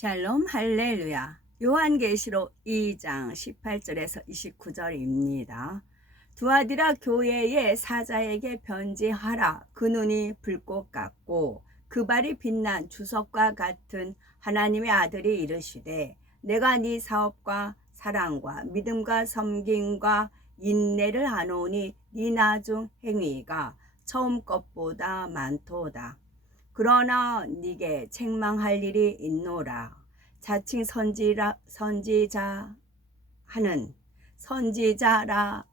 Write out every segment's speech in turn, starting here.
샬롬 할렐루야. 요한계시록 2장 18절에서 29절입니다. 두아디라 교회의 사자에게 편지하라. 그 눈이 불꽃 같고 그 발이 빛난 주석과 같은 하나님의 아들이 이르시되 내가 네 사업과 사랑과 믿음과 섬김과 인내를 아노니 네 나중 행위가 처음 것보다 많도다. 그러나 네게 책망할 일이 있노라. 자칭 선지자라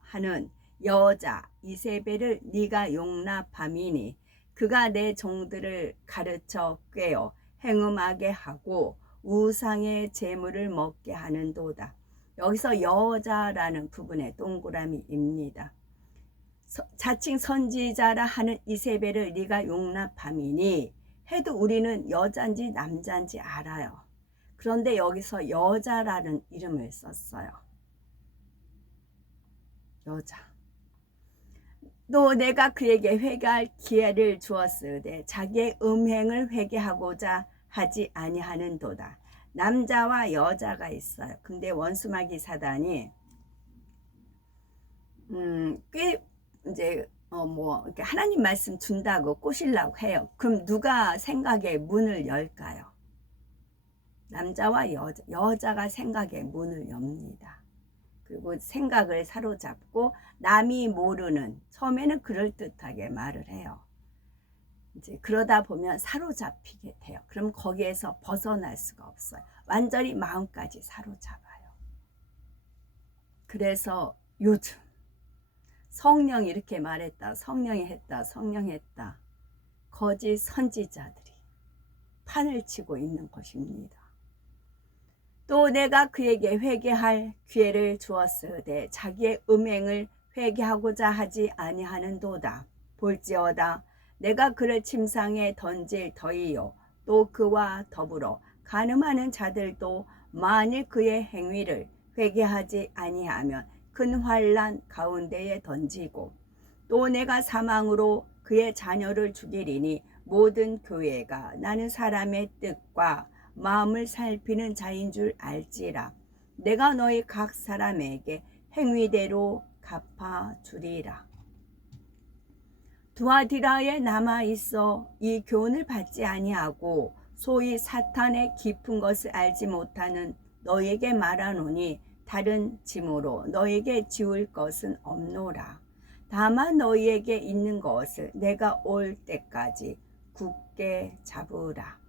하는 여자 이세벨을 네가 용납함이니 그가 내 종들을 가르쳐 꾀어 행음하게 하고 우상의 제물을 먹게 하는도다. 여기서 여자라는 부분에 동그라미입니다. 자칭 선지자라 하는 이세벨을 네가 용납함이니 해도 우리는 여잔지 남잔지 알아요. 그런데 여기서 여자라는 이름을 썼어요. 여자. 또 내가 그에게 회개할 기회를 주었으되 자기의 음행을 회개하고자 하지 아니하는도다. 남자와 여자가 있어요. 근데 원수마귀 사단이 꽤 이제 이렇게 하나님 말씀 준다고 꼬시려고 해요. 그럼 누가 생각의 문을 열까요? 남자와 여자가 생각의 문을 엽니다. 그리고 생각을 사로잡고 남이 모르는, 처음에는 그럴듯하게 말을 해요. 이제 그러다 보면 사로잡히게 돼요. 그럼 거기에서 벗어날 수가 없어요. 완전히 마음까지 사로잡아요. 그래서 요즘 성령이 이렇게 말했다, 성령이 했다, 성령이 했다. 거짓 선지자들이 판을 치고 있는 것입니다. 또 내가 그에게 회개할 기회를 주었으되 자기의 음행을 회개하고자 하지 아니하는도다. 볼지어다 내가 그를 침상에 던질 터이요 또 그와 더불어 간음하는 자들도 만일 그의 행위를 회개하지 아니하면 큰 환난 가운데에 던지고 또 내가 사망으로 그의 자녀를 죽이리니 모든 교회가 나는 사람의 뜻과 마음을 살피는 자인 줄 알지라. 내가 너희 각 사람에게 행위대로 갚아주리라. 두아디라에 남아있어 이 교훈을 받지 아니하고 소위 사탄의 깊은 것을 알지 못하는 너에게 말하노니 다른 짐으로 너에게 지울 것은 없노라. 다만 너희에게 있는 것을 내가 올 때까지 굳게 잡으라.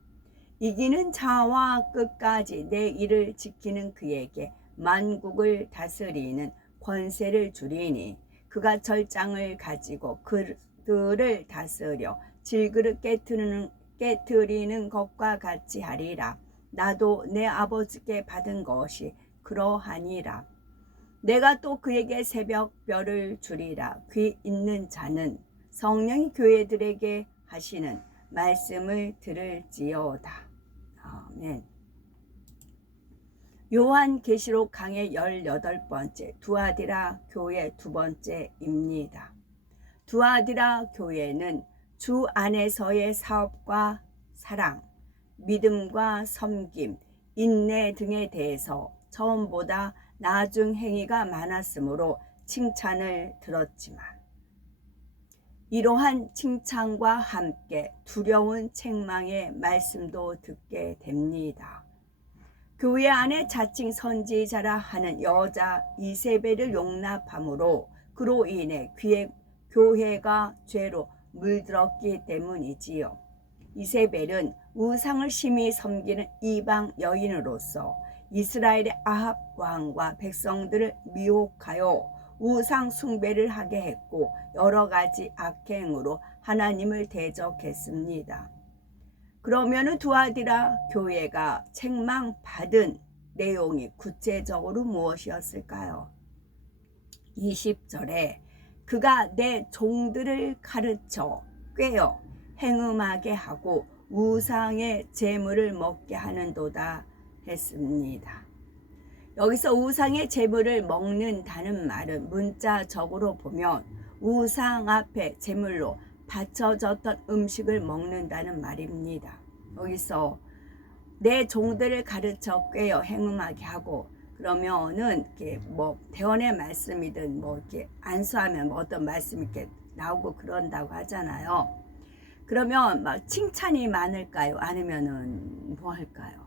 이기는 자와 끝까지 내 일을 지키는 그에게 만국을 다스리는 권세를 주리니 그가 절장을 가지고 그들을 다스려 질그릇 깨트리는 것과 같이 하리라. 나도 내 아버지께 받은 것이 그러하니라. 내가 또 그에게 새벽별을 주리라. 귀 있는 자는 성령이 교회들에게 하시는 말씀을 들을지어다. 아멘. 요한계시록 강의 18번째 두아디라 교회 두 번째입니다. 두아디라 교회는 주 안에서의 사업과 사랑, 믿음과 섬김, 인내 등에 대해서 처음보다 나중 행위가 많았으므로 칭찬을 들었지만 이러한 칭찬과 함께 두려운 책망의 말씀도 듣게 됩니다. 교회 안에 자칭 선지자라 하는 여자 이세벨을 용납함으로 그로 인해 교회가 죄로 물들었기 때문이지요. 이세벨은 우상을 심히 섬기는 이방 여인으로서 이스라엘의 아합 왕과 백성들을 미혹하여 우상 숭배를 하게 했고 여러 가지 악행으로 하나님을 대적했습니다. 그러면 두아디라 교회가 책망받은 내용이 구체적으로 무엇이었을까요? 20절에 그가 내 종들을 가르쳐 꾀어 행음하게 하고 우상의 제물을 먹게 하는도다 했습니다. 여기서 우상의 제물을 먹는다는 말은 문자적으로 보면 우상 앞에 제물로 바쳐졌던 음식을 먹는다는 말입니다. 여기서 내 종들을 가르쳐 꿰어 행음하게 하고, 그러면은 이렇게 뭐 대원의 말씀이든 뭐 이렇게 안수하면 뭐 어떤 말씀이 이렇게 나오고 그런다고 하잖아요. 그러면 막 칭찬이 많을까요? 아니면은 뭐 할까요?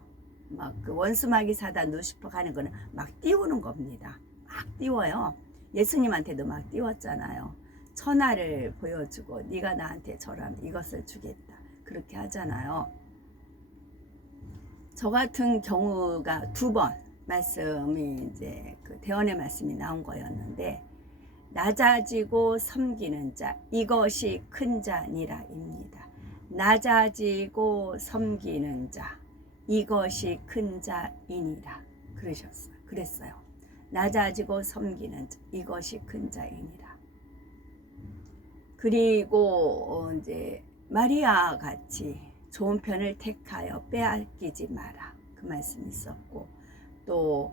막 그 원수마귀 사단 루시퍼 가는 거는 막 띄우는 겁니다. 막 띄워요. 예수님한테도 막 띄웠잖아요. 천하를 보여주고 네가 나한테 절하면 이것을 주겠다. 그렇게 하잖아요. 저 같은 경우가 2번 말씀이 이제 그 대언의 말씀이 나온 거였는데, 낮아지고 섬기는 자 이것이 큰 자니라입니다. 낮아지고 섬기는 자 이것이 큰 자이니라 그랬어요. 낮아지고 섬기는 자 이것이 큰 자이니라. 그리고 이제 마리아 같이 좋은 편을 택하여 빼앗기지 마라, 그 말씀이 있었고, 또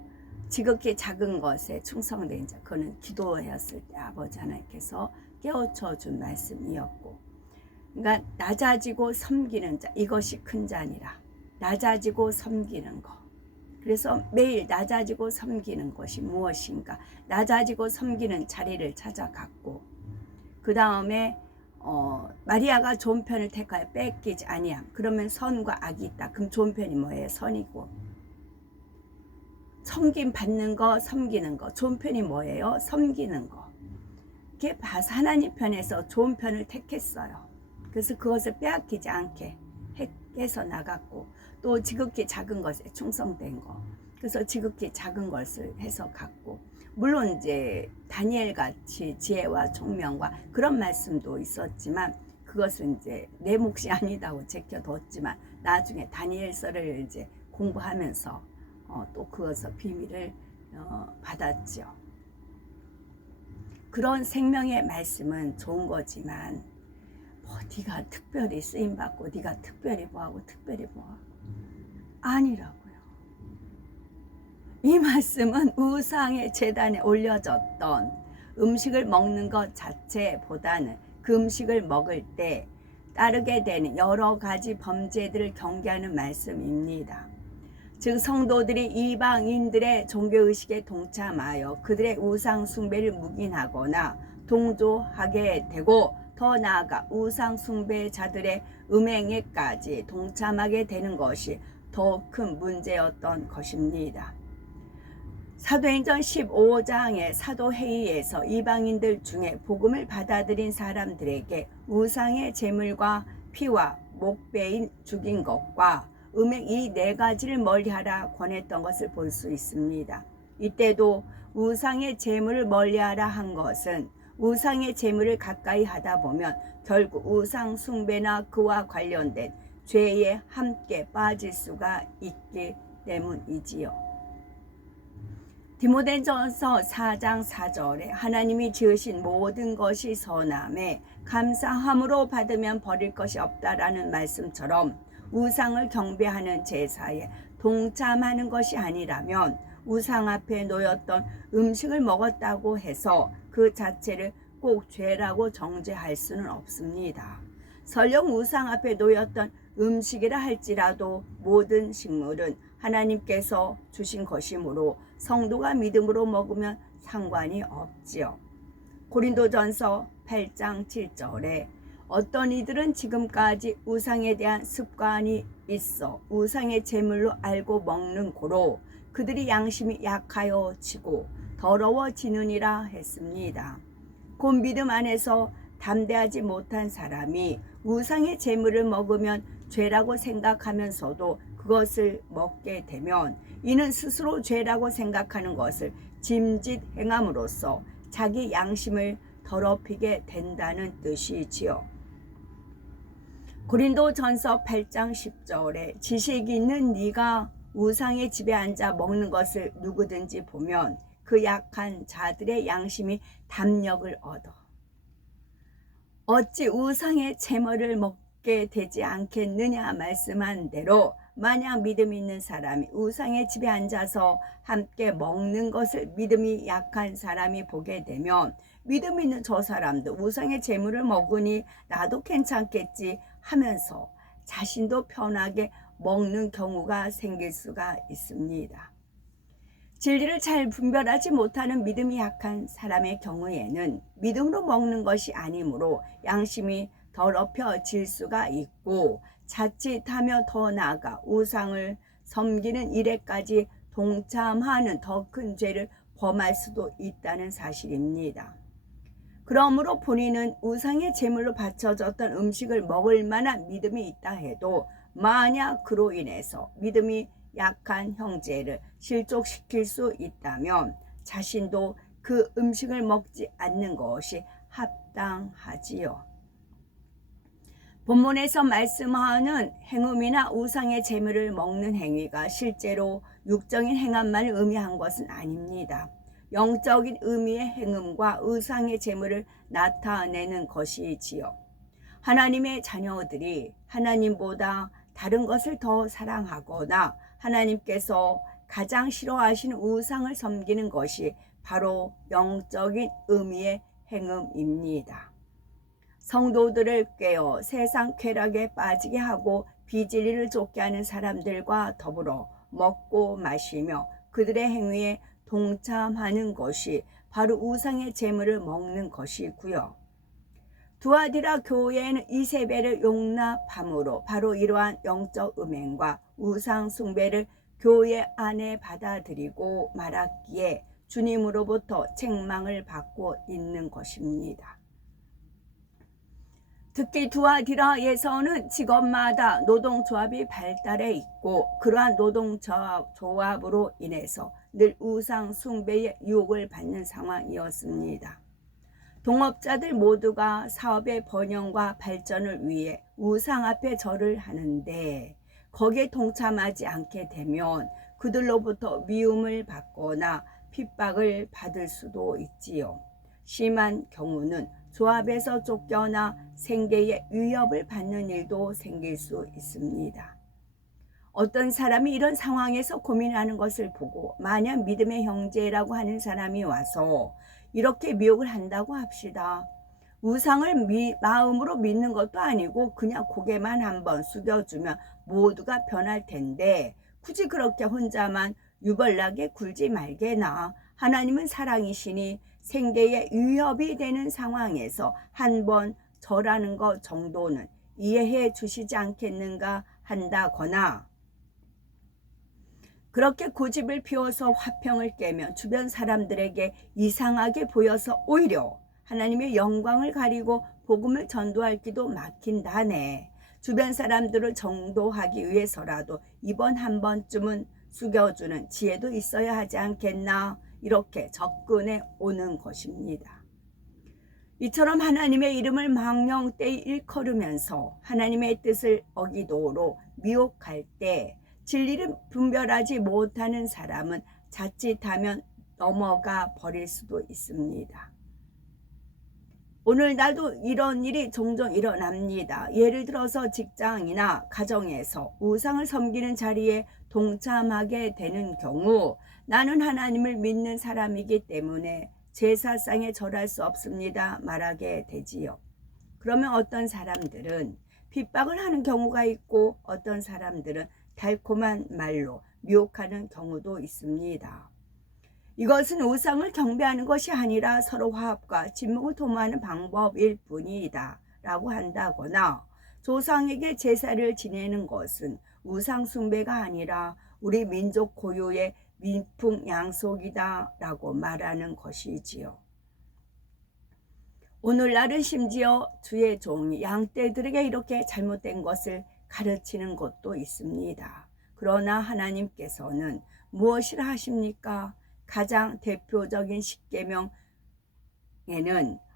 지극히 작은 것에 충성된 자, 그거는 기도하였을 때 아버지 하나님께서 깨우쳐 준 말씀이었고, 그러니까 낮아지고 섬기는 자 이것이 큰 자니라. 낮아지고 섬기는 것. 그래서 매일 낮아지고 섬기는 것이 무엇인가, 낮아지고 섬기는 자리를 찾아갔고, 그 다음에 마리아가 좋은 편을 택하여 뺏기지 아니함. 그러면 선과 악이 있다. 그럼 좋은 편이 뭐예요? 선이고, 섬김 받는 거, 섬기는 거. 좋은 편이 뭐예요? 섬기는 거. 이렇게 봐서 하나님 편에서 좋은 편을 택했어요. 그래서 그것을 빼앗기지 않게 해서 나갔고, 또 지극히 작은 것에 충성된 거. 그래서 지극히 작은 것을 해서 갔고, 물론 이제 다니엘 같이 지혜와 총명과 그런 말씀도 있었지만, 그것은 이제 내 몫이 아니다고 제껴뒀지만, 나중에 다니엘서를 이제 공부하면서 또 그것을 비밀을 받았죠. 그런 생명의 말씀은 좋은 거지만, 뭐 네가 특별히 쓰임 받고 네가 특별히 뭐하고 특별히 뭐하고 아니라고요. 이 말씀은 우상의 제단에 올려졌던 음식을 먹는 것 자체보다는 그 음식을 먹을 때 따르게 되는 여러 가지 범죄들을 경계하는 말씀입니다. 즉 성도들이 이방인들의 종교의식에 동참하여 그들의 우상 숭배를 묵인하거나 동조하게 되고, 더 나아가 우상 숭배자들의 음행에까지 동참하게 되는 것이 더욱 큰 문제였던 것입니다. 사도행전 15장의 사도회의에서 이방인들 중에 복음을 받아들인 사람들에게 우상의 제물과 피와 목배인 죽인 것과 음행 이 4가지를 멀리하라 권했던 것을 볼 수 있습니다. 이때도 우상의 제물을 멀리하라 한 것은 우상의 제물을 가까이 하다 보면 결국 우상 숭배나 그와 관련된 죄에 함께 빠질 수가 있기 때문이지요. 디모데전서 4장 4절에 하나님이 지으신 모든 것이 선함에 감사함으로 받으면 버릴 것이 없다라는 말씀처럼, 우상을 경배하는 제사에 동참하는 것이 아니라면 우상 앞에 놓였던 음식을 먹었다고 해서 그 자체를 꼭 죄라고 정죄할 수는 없습니다. 설령 우상 앞에 놓였던 음식이라 할지라도 모든 식물은 하나님께서 주신 것이므로 성도가 믿음으로 먹으면 상관이 없지요. 고린도전서 8장 7절에 어떤 이들은 지금까지 우상에 대한 습관이 있어 우상의 제물로 알고 먹는 고로 그들이 양심이 약하여지고 더러워지느니라 했습니다. 곧 믿음 안에서 담대하지 못한 사람이 우상의 제물을 먹으면 죄라고 생각하면서도 그것을 먹게 되면 이는 스스로 죄라고 생각하는 것을 짐짓 행함으로써 자기 양심을 더럽히게 된다는 뜻이지요. 고린도전서 8장 10절에 지식이 있는 네가 우상의 집에 앉아 먹는 것을 누구든지 보면 그 약한 자들의 양심이 담력을 얻어 어찌 우상의 제물을 먹게 되지 않겠느냐 말씀한 대로, 만약 믿음 있는 사람이 우상의 집에 앉아서 함께 먹는 것을 믿음이 약한 사람이 보게 되면 믿음 있는 저 사람도 우상의 제물을 먹으니 나도 괜찮겠지 하면서 자신도 편하게 먹는 경우가 생길 수가 있습니다. 진리를 잘 분별하지 못하는 믿음이 약한 사람의 경우에는 믿음으로 먹는 것이 아니므로 양심이 더럽혀질 수가 있고 자칫하며 더 나아가 우상을 섬기는 일에까지 동참하는 더 큰 죄를 범할 수도 있다는 사실입니다. 그러므로 본인은 우상의 제물로 바쳐졌던 음식을 먹을 만한 믿음이 있다 해도 만약 그로 인해서 믿음이 약한 형제를 실족시킬 수 있다면 자신도 그 음식을 먹지 않는 것이 합당하지요. 본문에서 말씀하는 행음이나 우상의 제물을 먹는 행위가 실제로 육적인 행함만을 의미한 것은 아닙니다. 영적인 의미의 행음과 우상의 제물을 나타내는 것이지요. 하나님의 자녀들이 하나님보다 다른 것을 더 사랑하거나 하나님께서 가장 싫어하시는 우상을 섬기는 것이 바로 영적인 의미의 행음입니다. 성도들을 꾀어 세상 쾌락에 빠지게 하고 비진리를 쫓게 하는 사람들과 더불어 먹고 마시며 그들의 행위에 동참하는 것이 바로 우상의 제물을 먹는 것이고요. 두아디라 교회에는 이세벨을 용납함으로 바로 이러한 영적 음행과 우상 숭배를 교회 안에 받아들이고 말았기에 주님으로부터 책망을 받고 있는 것입니다. 특히 두아디라에서는 직업마다 노동조합이 발달해 있고 그러한 노동조합으로 인해서 늘 우상 숭배의 유혹을 받는 상황이었습니다. 동업자들 모두가 사업의 번영과 발전을 위해 우상 앞에 절을 하는데 거기에 동참하지 않게 되면 그들로부터 미움을 받거나 핍박을 받을 수도 있지요. 심한 경우는 조합에서 쫓겨나 생계에 위협을 받는 일도 생길 수 있습니다. 어떤 사람이 이런 상황에서 고민하는 것을 보고 만약 믿음의 형제라고 하는 사람이 와서 이렇게 미혹을 한다고 합시다. 우상을 마음으로 믿는 것도 아니고 그냥 고개만 한번 숙여주면 모두가 변할 텐데 굳이 그렇게 혼자만 유벌나게 굴지 말게나. 하나님은 사랑이시니 생계에 위협이 되는 상황에서 한번 절하는 것 정도는 이해해 주시지 않겠는가 한다거나 그렇게 고집을 피워서 화평을 깨면 주변 사람들에게 이상하게 보여서 오히려 하나님의 영광을 가리고 복음을 전도할 기도 막힌다네. 주변 사람들을 정도하기 위해서라도 이번 한 번쯤은 숙여주는 지혜도 있어야 하지 않겠나. 이렇게 접근해 오는 것입니다. 이처럼 하나님의 이름을 망령되이 일컬으면서 하나님의 뜻을 어기도록 미혹할 때 진리를 분별하지 못하는 사람은 자칫하면 넘어가 버릴 수도 있습니다. 오늘날도 이런 일이 종종 일어납니다. 예를 들어서 직장이나 가정에서 우상을 섬기는 자리에 동참하게 되는 경우 나는 하나님을 믿는 사람이기 때문에 제사상에 절할 수 없습니다 말하게 되지요. 그러면 어떤 사람들은 핍박을 하는 경우가 있고 어떤 사람들은 달콤한 말로 미혹하는 경우도 있습니다. 이것은 우상을 경배하는 것이 아니라 서로 화합과 진목을 도모하는 방법일 뿐이다 라고 한다거나 조상에게 제사를 지내는 것은 우상 숭배가 아니라 우리 민족 고유의 민풍양속이다 라고 말하는 것이지요. 오늘날은 심지어 주의 종이 양떼들에게 이렇게 잘못된 것을 가르치는 것도 있습니다. 그러나 하나님께서는 무엇이라 하십니까? 가장 대표적인 십계명에는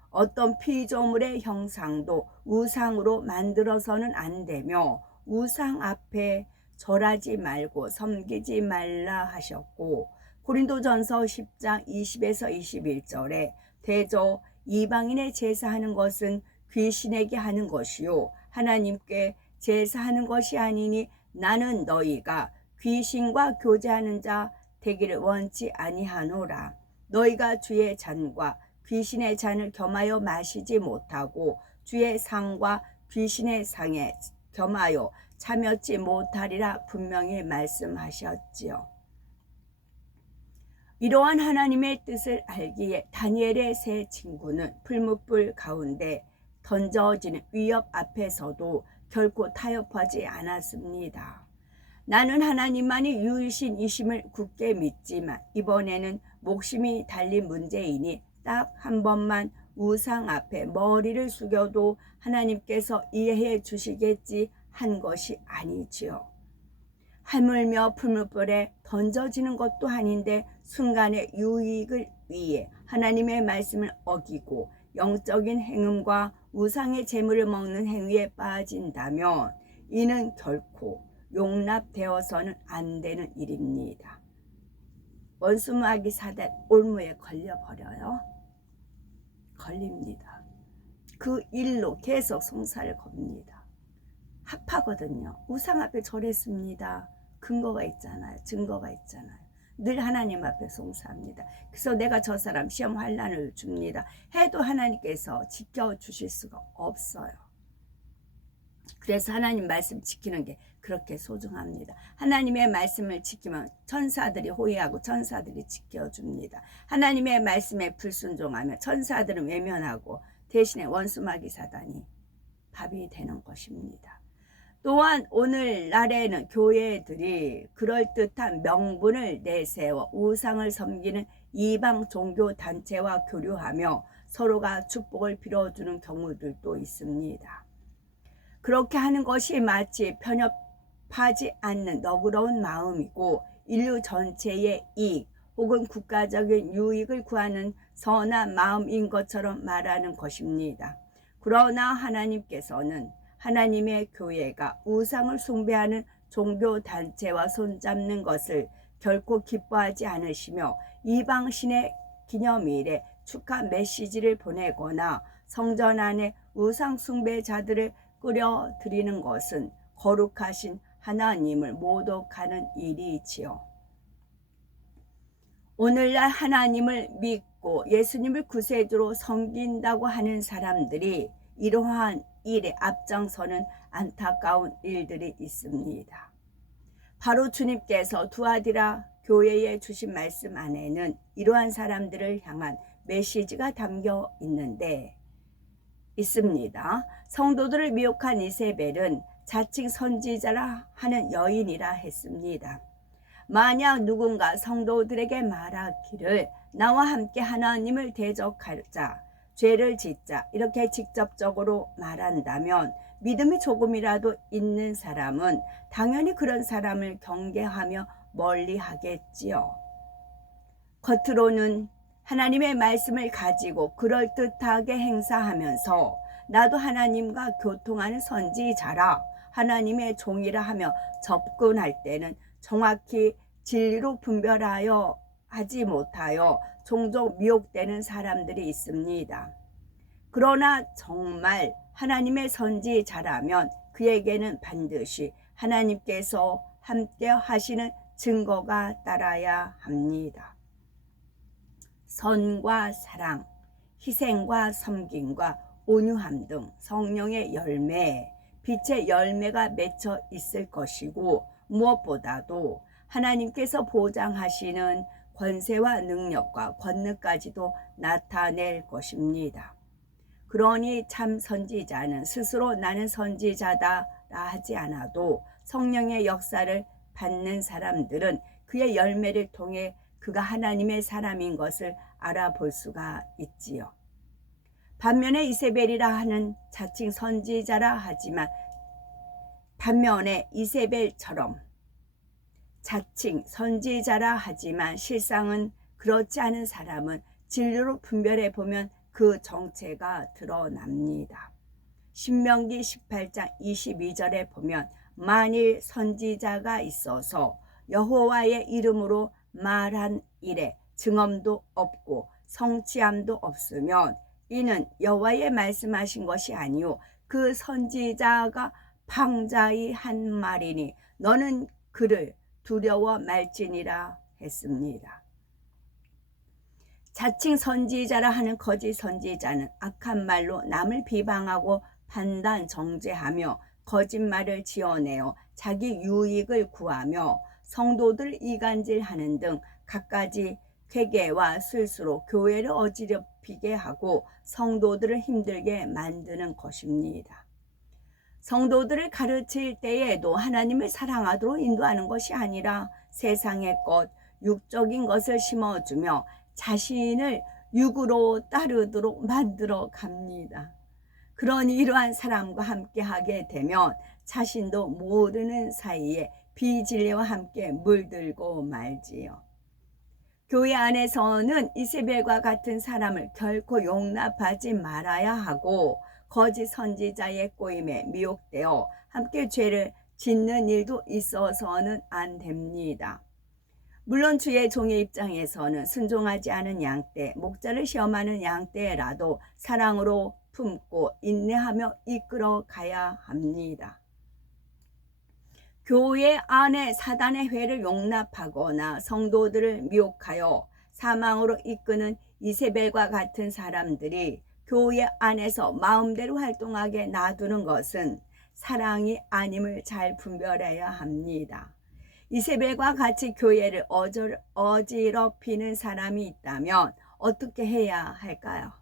어떤 피조물의 형상도 우상으로 만들어서는 안 되며 우상 앞에 절하지 말고 섬기지 말라 하셨고 고린도전서 10장 20에서 21절에 대저 이방인의 제사하는 것은 귀신에게 하는 것이요 하나님께 제사하는 것이 아니니 나는 너희가 귀신과 교제하는 자 되기를 원치 아니하노라. 너희가 주의 잔과 귀신의 잔을 겸하여 마시지 못하고 주의 상과 귀신의 상에 겸하여 참여치 못하리라 분명히 말씀하셨지요. 이러한 하나님의 뜻을 알기에 다니엘의 세 친구는 풀무불 가운데 던져지는 위협 앞에서도 결코 타협하지 않았습니다. 나는 하나님만이 유일신이심을 굳게 믿지만 이번에는 목숨이 달린 문제이니 딱 한 번만 우상 앞에 머리를 숙여도 하나님께서 이해해 주시겠지 한 것이 아니지요. 하물며 풀무불에 던져지는 것도 아닌데 순간의 유익을 위해 하나님의 말씀을 어기고 영적인 행음과 우상의 재물을 먹는 행위에 빠진다면 이는 결코 용납되어서는 안 되는 일입니다. 원수마귀 사단 올무에 걸려버려요. 걸립니다. 그 일로 계속 송사를 겁니다. 합하거든요. 우상 앞에 절했습니다. 근거가 있잖아요. 증거가 있잖아요. 늘 하나님 앞에 송사합니다. 그래서 내가 저 사람 시험 환난을 줍니다. 해도 하나님께서 지켜주실 수가 없어요. 그래서 하나님 말씀 지키는 게 그렇게 소중합니다. 하나님의 말씀을 지키면 천사들이 호위하고 천사들이 지켜줍니다. 하나님의 말씀에 불순종하면 천사들은 외면하고 대신에 원수마귀 사단이 밥이 되는 것입니다. 또한 오늘날에는 교회들이 그럴듯한 명분을 내세워 우상을 섬기는 이방 종교 단체와 교류하며 서로가 축복을 빌어주는 경우들도 있습니다. 그렇게 하는 것이 마치 편협하지 않는 너그러운 마음이고 인류 전체의 이익 혹은 국가적인 유익을 구하는 선한 마음인 것처럼 말하는 것입니다. 그러나 하나님께서는 하나님의 교회가 우상을 숭배하는 종교단체와 손잡는 것을 결코 기뻐하지 않으시며 이방신의 기념일에 축하 메시지를 보내거나 성전 안에 우상 숭배자들을 끌어들이는 것은 거룩하신 하나님을 모독하는 일이지요. 오늘날 하나님을 믿고 예수님을 구세주로 섬긴다고 하는 사람들이 이러한 일에 앞장서는 안타까운 일들이 있습니다. 바로 주님께서 두아디라 교회에 주신 말씀 안에는 이러한 사람들을 향한 메시지가 담겨 있습니다. 성도들을 미혹한 이세벨은 자칭 선지자라 하는 여인이라 했습니다. 만약 누군가 성도들에게 말하기를 나와 함께 하나님을 대적하자, 죄를 짓자 이렇게 직접적으로 말한다면 믿음이 조금이라도 있는 사람은 당연히 그런 사람을 경계하며 멀리하겠지요. 겉으로는 하나님의 말씀을 가지고 그럴듯하게 행사하면서 나도 하나님과 교통하는 선지자라 하나님의 종이라 하며 접근할 때는 정확히 진리로 분별하여 하지 못하여 종종 미혹되는 사람들이 있습니다. 그러나 정말 하나님의 선지자라면 그에게는 반드시 하나님께서 함께 하시는 증거가 따라야 합니다. 선과 사랑, 희생과 섬김과 온유함 등 성령의 열매, 빛의 열매가 맺혀 있을 것이고 무엇보다도 하나님께서 보장하시는 권세와 능력과 권능까지도 나타낼 것입니다. 그러니 참 선지자는 스스로 나는 선지자다 하지 않아도 성령의 역사를 받는 사람들은 그의 열매를 통해 그가 하나님의 사람인 것을 알아볼 수가 있지요. 반면에 이세벨이라 하는 자칭 선지자라 하지만 반면에 이세벨처럼 자칭 선지자라 하지만 실상은 그렇지 않은 사람은 진리로 분별해 보면 그 정체가 드러납니다. 신명기 18장 22절에 보면 만일 선지자가 있어서 여호와의 이름으로 말한 일에 증언도 없고 성취함도 없으면 이는 여호와의 말씀하신 것이 아니요 그 선지자가 방자히 한 말이니 너는 그를 두려워 말지니라 했습니다. 자칭 선지자라 하는 거짓 선지자는 악한 말로 남을 비방하고 판단 정죄하며 거짓말을 지어내어 자기 유익을 구하며 성도들 이간질하는 등 갖가지 괴계와 술수로 교회를 어지럽히게 하고 성도들을 힘들게 만드는 것입니다. 성도들을 가르칠 때에도 하나님을 사랑하도록 인도하는 것이 아니라 세상의 것, 육적인 것을 심어주며 자신을 육으로 따르도록 만들어 갑니다. 그러니 이러한 사람과 함께 하게 되면 자신도 모르는 사이에 비진리와 함께 물들고 말지요. 교회 안에서는 이세벨과 같은 사람을 결코 용납하지 말아야 하고 거짓 선지자의 꼬임에 미혹되어 함께 죄를 짓는 일도 있어서는 안 됩니다. 물론 주의 종의 입장에서는 순종하지 않은 양떼, 목자를 시험하는 양떼라도 사랑으로 품고 인내하며 이끌어 가야 합니다. 교회 안에 사단의 회를 용납하거나 성도들을 미혹하여 사망으로 이끄는 이세벨과 같은 사람들이 교회 안에서 마음대로 활동하게 놔두는 것은 사랑이 아님을 잘 분별해야 합니다. 이세벨과 같이 교회를 어지럽히는 사람이 있다면 어떻게 해야 할까요?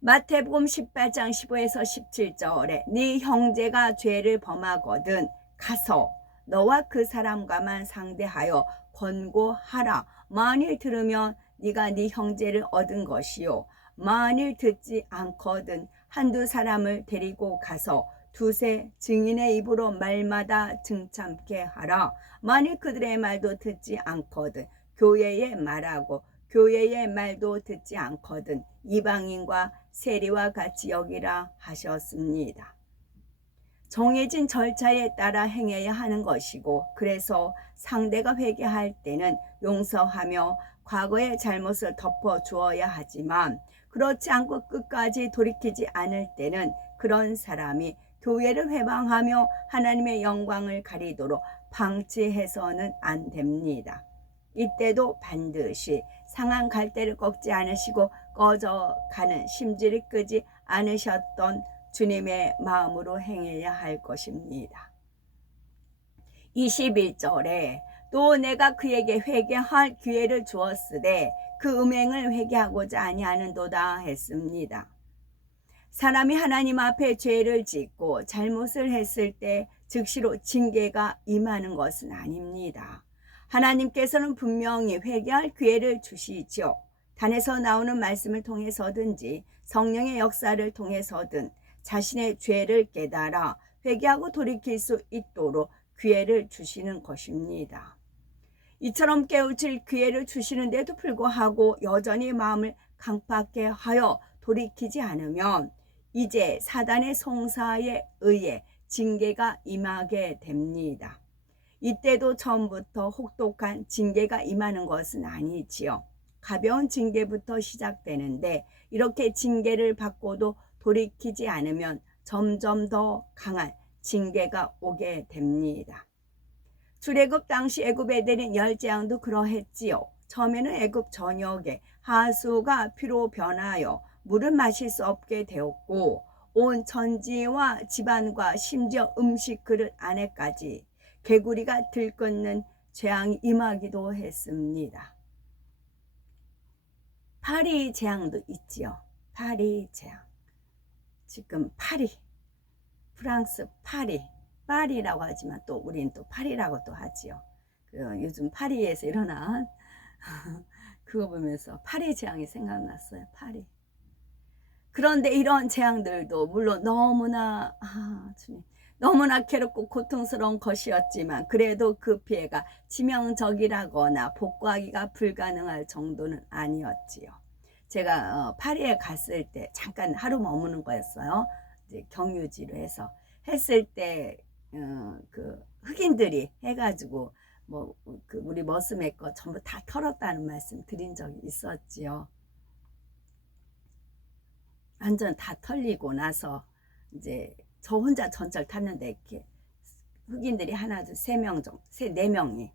마태복음 18장 15에서 17절에 네 형제가 죄를 범하거든 가서 너와 그 사람과만 상대하여 권고하라. 만일 들으면 네가 네 형제를 얻은 것이요 만일 듣지 않거든 한두 사람을 데리고 가서 두세 증인의 입으로 말마다 증참케 하라. 만일 그들의 말도 듣지 않거든 교회에 말하고 교회의 말도 듣지 않거든 이방인과 세리와 같이 여기라 하셨습니다. 정해진 절차에 따라 행해야 하는 것이고 그래서 상대가 회개할 때는 용서하며 과거의 잘못을 덮어주어야 하지만 그렇지 않고 끝까지 돌이키지 않을 때는 그런 사람이 교회를 회방하며 하나님의 영광을 가리도록 방치해서는 안 됩니다. 이때도 반드시 상한 갈대를 꺾지 않으시고 꺼져가는 심지를 끄지 않으셨던 주님의 마음으로 행해야 할 것입니다. 21절에 또 내가 그에게 회개할 기회를 주었으되 그 음행을 회개하고자 아니하는도다 했습니다. 사람이 하나님 앞에 죄를 짓고 잘못을 했을 때 즉시로 징계가 임하는 것은 아닙니다. 하나님께서는 분명히 회개할 기회를 주시죠. 단에서 나오는 말씀을 통해서든지 성령의 역사를 통해서든 자신의 죄를 깨달아 회개하고 돌이킬 수 있도록 기회를 주시는 것입니다. 이처럼 깨우칠 기회를 주시는데도 불구하고 여전히 마음을 강팍하게 하여 돌이키지 않으면 이제 사단의 송사에 의해 징계가 임하게 됩니다. 이때도 처음부터 혹독한 징계가 임하는 것은 아니지요. 가벼운 징계부터 시작되는데 이렇게 징계를 받고도 돌이키지 않으면 점점 더 강한 징계가 오게 됩니다. 출애굽 당시 애굽에 내린 열 재앙도 그러했지요. 처음에는 애굽 전역에 하수가 피로 변하여 물을 마실 수 없게 되었고 온 천지와 집안과 심지어 음식 그릇 안에까지 개구리가 들끓는 재앙이 임하기도 했습니다. 파리 재앙도 있지요. 파리 재앙. 지금 파리, 프랑스 파리라고 하지만 또 우리는 또 파리라고 또 하지요. 요즘 파리에서 일어난 그거 보면서 파리 재앙이 생각났어요. 파리. 그런데 이런 재앙들도 물론 너무나 주님, 너무나 괴롭고 고통스러운 것이었지만 그래도 그 피해가 치명적이라거나 복구하기가 불가능할 정도는 아니었지요. 제가 파리에 갔을 때 잠깐 하루 머무는 거였어요. 이제 경유지로 해서 했을 때 그 흑인들이 해가지고 그 우리 머스매 거 전부 다 털었다는 말씀 드린 적이 있었지요. 완전 다 털리고 나서 이제 저 혼자 전철 탔는데 이렇게 흑인들이 하나 둘 세 명 정도 네 명이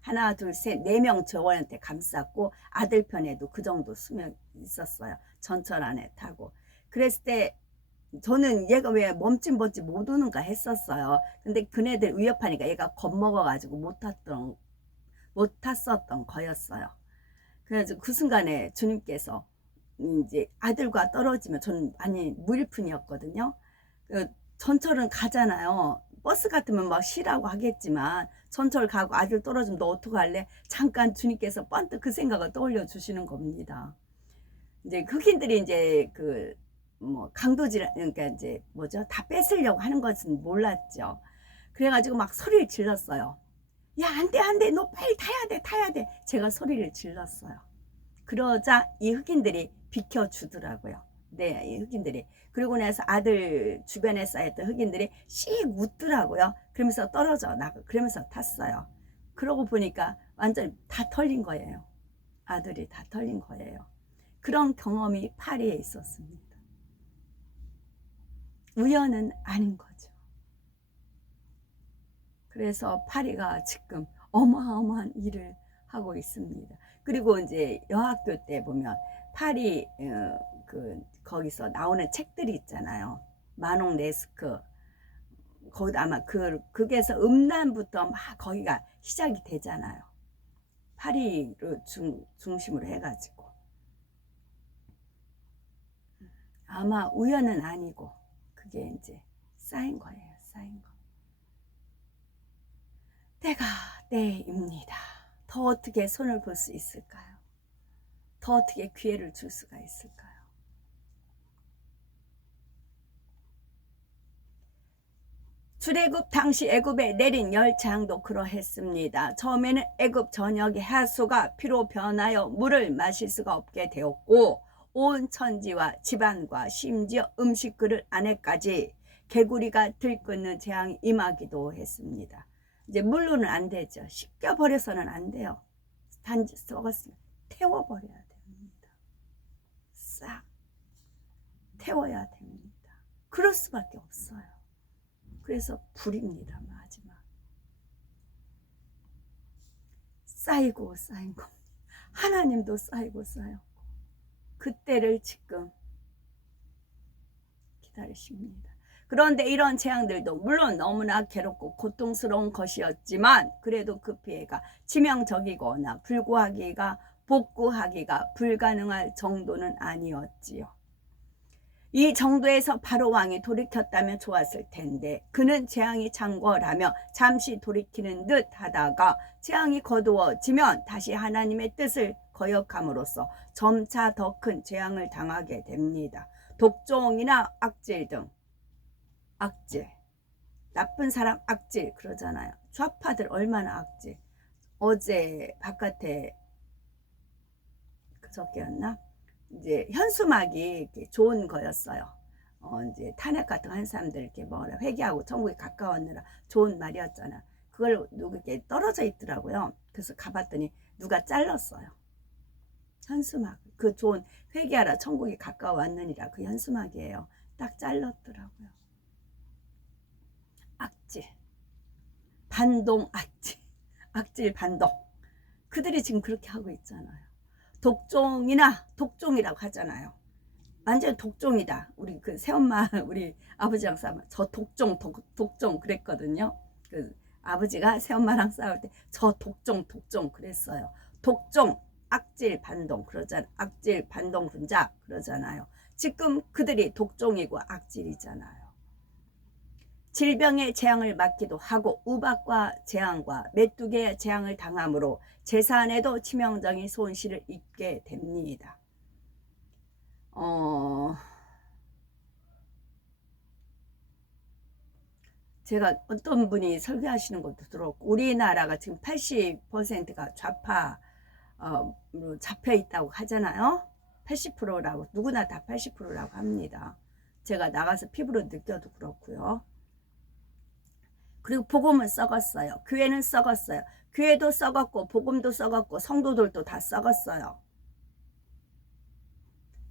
하나 둘 셋 네 명 저한테 감쌌고 아들 편에도 그 정도 수명 있었어요. 전철 안에 타고 그랬을 때 저는 얘가 왜 멈칫멈칫 못 오는가 했었어요. 근데 그네들 위협하니까 얘가 겁먹어가지고 못 탔었던 거였어요. 그래서 그 순간에 주님께서 이제 아들과 떨어지면 저는 아니 무일푼이었거든요. 전철은 가잖아요. 버스 같으면 막 쉬라고 하겠지만 전철 가고 아들 떨어지면 너 어떡할래? 잠깐 주님께서 번뜩 그 생각을 떠올려 주시는 겁니다. 이제 흑인들이 이제 그 뭐 강도질 그러니까 이제 뭐죠? 다 뺏으려고 하는 것은 몰랐죠. 그래가지고 막 소리를 질렀어요. 야, 안 돼, 안 돼. 너 빨리 타야 돼, 타야 돼. 제가 소리를 질렀어요. 그러자 이 흑인들이 비켜주더라고요. 네, 이 흑인들이. 그리고 나서 아들 주변에 쌓였던 흑인들이 씩 웃더라고요. 그러면서 떨어져 나가. 그러면서 탔어요. 그러고 보니까 완전 다 털린 거예요. 아들이 다 털린 거예요. 그런 경험이 파리에 있었습니다. 우연은 아닌 거죠. 그래서 파리가 지금 어마어마한 일을 하고 있습니다. 그리고 이제 여학교 때 보면 파리 거기서 나오는 책들이 있잖아요. 마농 레스크 거기도 아마 그게서 음란부터 막 거기가 시작이 되잖아요. 파리를 중심으로 해가지고 아마 우연은 아니고 그게 이제 쌓인 거예요. 쌓인 거. 때가 때입니다. 더 어떻게 손을 볼 수 있을까요? 더 어떻게 기회를 줄 수가 있을까요? 출애굽 당시 애굽에 내린 열재앙도 그러했습니다. 처음에는 애굽 전역의 하수가 피로 변하여 물을 마실 수가 없게 되었고 온 천지와 집안과 심지어 음식 그릇 안에까지 개구리가 들끓는 재앙이 임하기도 했습니다. 이제 물로는 안 되죠. 씻겨버려서는 안 돼요. 단지 썩었으면 태워버려야 됩니다. 싹 태워야 됩니다. 그럴 수밖에 없어요. 그래서 불입니다. 마지막 쌓이고 쌓인 겁니다. 하나님도 쌓이고 쌓였고 그때를 지금 기다리십니다. 그런데 이런 재앙들도 물론 너무나 괴롭고 고통스러운 것이었지만 그래도 그 피해가 치명적이거나 복구하기가 불가능할 정도는 아니었지요. 이 정도에서 바로 왕이 돌이켰다면 좋았을 텐데 그는 재앙이 장궈라며 잠시 돌이키는 듯 하다가 재앙이 거두어지면 다시 하나님의 뜻을 거역함으로써 점차 더 큰 재앙을 당하게 됩니다. 독종이나 악질 등 악질 나쁜 사람 악질 그러잖아요. 좌파들 얼마나 악질. 어제 바깥에 그저께였나 이제 현수막이 좋은 거였어요. 이제 탄핵 같은 거 한 사람들 이렇게 뭐라 회개하고 천국에 가까웠느라 좋은 말이었잖아. 그걸 누구에게 떨어져 있더라고요. 그래서 가봤더니 누가 잘랐어요. 현수막 그 좋은 회개하라 천국에 가까웠느니라 그 현수막이에요. 딱 잘랐더라고요. 악질 반동 악질 반동 그들이 지금 그렇게 하고 있잖아요. 독종이라고 하잖아요. 완전 독종이다. 우리 그 새엄마 우리 아버지랑 싸우면 저 독종 그랬거든요. 그 아버지가 새엄마랑 싸울 때 저 독종 그랬어요. 독종 악질 반동 그러잖아요. 악질 반동 분자 그러잖아요. 지금 그들이 독종이고 악질이잖아요. 질병의 재앙을 맞기도 하고 우박과 재앙과 메뚜기의 재앙을 당함으로 재산에도 치명적인 손실을 입게 됩니다. 제가 어떤 분이 설교하시는 것도 들었고 우리나라가 지금 80%가 좌파로 잡혀 있다고 하잖아요. 80%라고 누구나 다 80%라고 합니다. 제가 나가서 피부로 느껴도 그렇고요. 그리고 복음은 썩었어요. 교회는 썩었어요. 교회도 썩었고 복음도 썩었고 성도들도 다 썩었어요.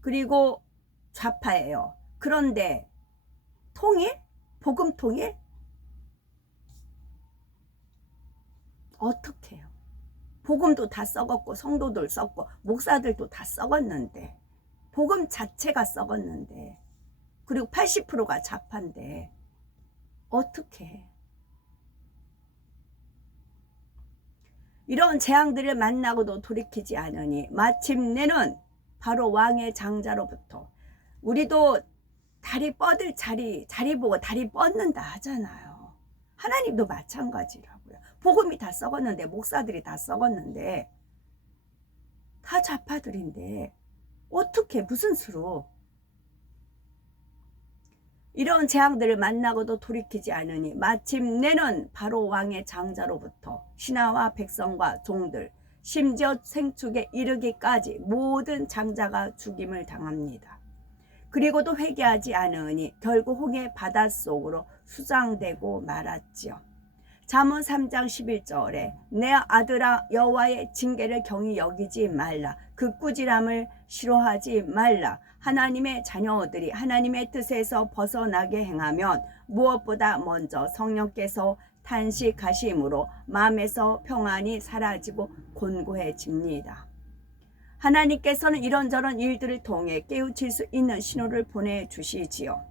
그리고 좌파예요. 그런데 통일? 복음 통일? 어떻게 해요? 복음도 다 썩었고 성도들 썩고 목사들도 다 썩었는데 복음 자체가 썩었는데 그리고 80%가 좌파인데 어떻게 해? 이런 재앙들을 만나고도 돌이키지 않으니 마침내는 바로 왕의 장자로부터, 우리도 다리 뻗을 자리 보고 다리 뻗는다 하잖아요. 하나님도 마찬가지라고요. 복음이 다 썩었는데, 목사들이 다 썩었는데, 다 좌파들인데 어떻게, 무슨 수로 이런 재앙들을 만나고도 돌이키지 않으니 마침내는 바로 왕의 장자로부터 신하와 백성과 종들, 심지어 생축에 이르기까지 모든 장자가 죽임을 당합니다. 그리고도 회개하지 않으니 결국 홍해 바닷속으로 수장되고 말았지요. 잠언 3장 11절에 내 아들아, 여호와의 징계를 경히 여기지 말라. 그 꾸지람을 싫어하지 말라. 하나님의 자녀들이 하나님의 뜻에서 벗어나게 행하면 무엇보다 먼저 성령께서 탄식하심으로 마음에서 평안이 사라지고 곤고해집니다. 하나님께서는 이런저런 일들을 통해 깨우칠 수 있는 신호를 보내주시지요.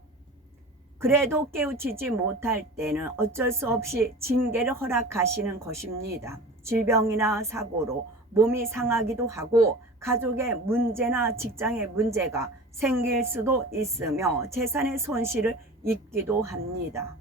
그래도 깨우치지 못할 때는 어쩔 수 없이 징계를 허락하시는 것입니다. 질병이나 사고로 몸이 상하기도 하고 가족의 문제나 직장의 문제가 생길 수도 있으며 재산의 손실을 입기도 합니다.